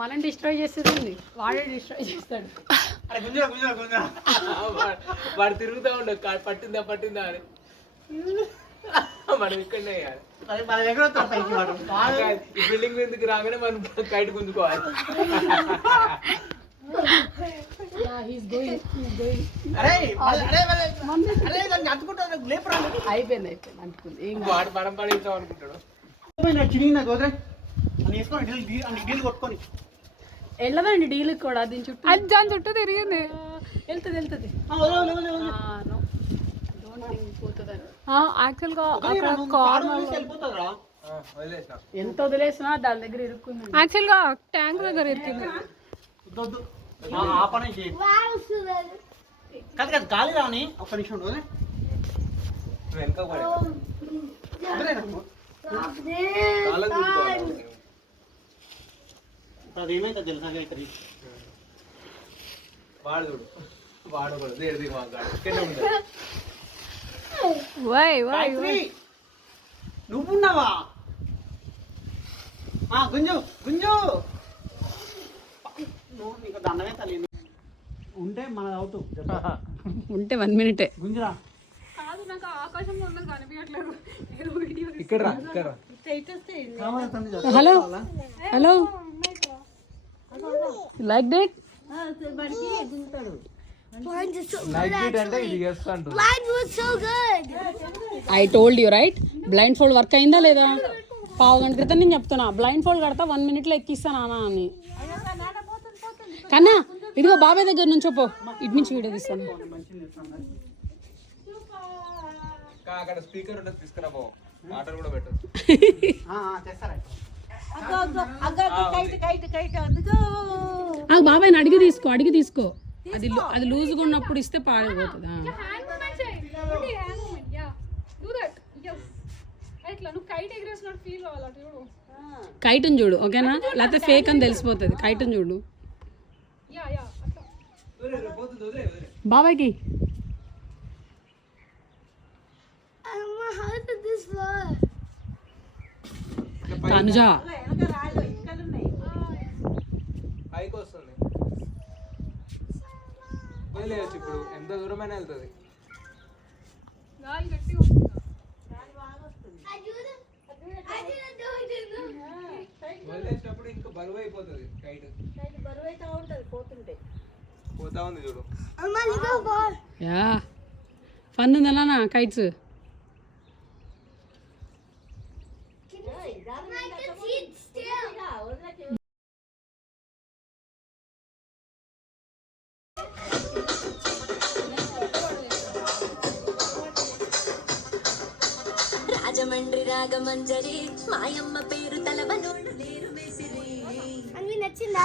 మనం డిస్ట్రాయ్ చేస్తుంది వాడే డిస్ట్రాయ్ చేస్తాడు. వాడు తిరుగుతా ఉండదు పట్టిందా అని మనం ఇక్కడనే బిల్డింగ్ ఎందుకు రాగానే మనం కైట్ గుంజుకోవాలి. అయిపోయింది అంటుకుంది వాడు మనం పడేద్దాం అనుకుంటాడు. వెళ్ళదండి డీల్ కూడా దీని చుట్టూ దాని చుట్టూ తిరిగింది. వెళ్తుంది యాక్చువల్గా ఎంత వదిలేసినా దాని దగ్గర ఇరుక్కుంది. యాక్చువల్గా ట్యాంక్ దగ్గర ఇరికింది. గాలి రాని ఒక్క నిమిషం అదేమైతే తెలుసా వాడు నువ్వున్నావా గుంజు గుంజు నీకు దండమే తల్లి ఉంటే మన అవుతూ ఉంటే 1 minute గుంజురా. కాదు నాకు ఆకాశంలో ఉన్నది కనిపించట్లేదు. ఇక్కడ హలో హలో లైక్ దట్ అంటే ఇది చేస్తా అంటుంది. I told you right. Blind fold work అయిందా లేదా? పావు గంట క్రితం నేను చెప్తున్నా బ్లైండ్ ఫోల్డ్ కడతా 1 minute ఎక్కిస్తానా అని. కన్నా ఇదిగో బాబాయ్ దగ్గర నుంచో పో, ఇటు నుంచి వీడియో తీస్తాను. అక్కడ స్పీకర్ ఉంటుంది తీసుకురా పో, ఆటలు కూడా పెట్టు. బాబాయ్ అడిగి తీసుకో అది లూజ్గా ఉన్నప్పుడు ఇస్తే పాడైపోతుంది. కైటన్ చూడు ఓకేనా, లేకపోతే ఫేక్ అని తెలిసిపోతుంది. కైటన్ చూడు బాబాయ్కి. తనుజా పైకి వస్తుంది, వదిలేయచ్చు. ఇప్పుడు ఎంత దూరమైనా వెళ్తుంది. వదిలేసినప్పుడు ఇంకా బరువు అయిపోతుంది. కైట్ పోతా ఉంది చూడు. యా ఫన్ ఉందన్నా కైట్స్. రాజమండ్రి రాగమంజరి మాయమ్మ పేరు తలవనోళ్ళు లేరు మేసిరి. అన్ని నచ్చిందా?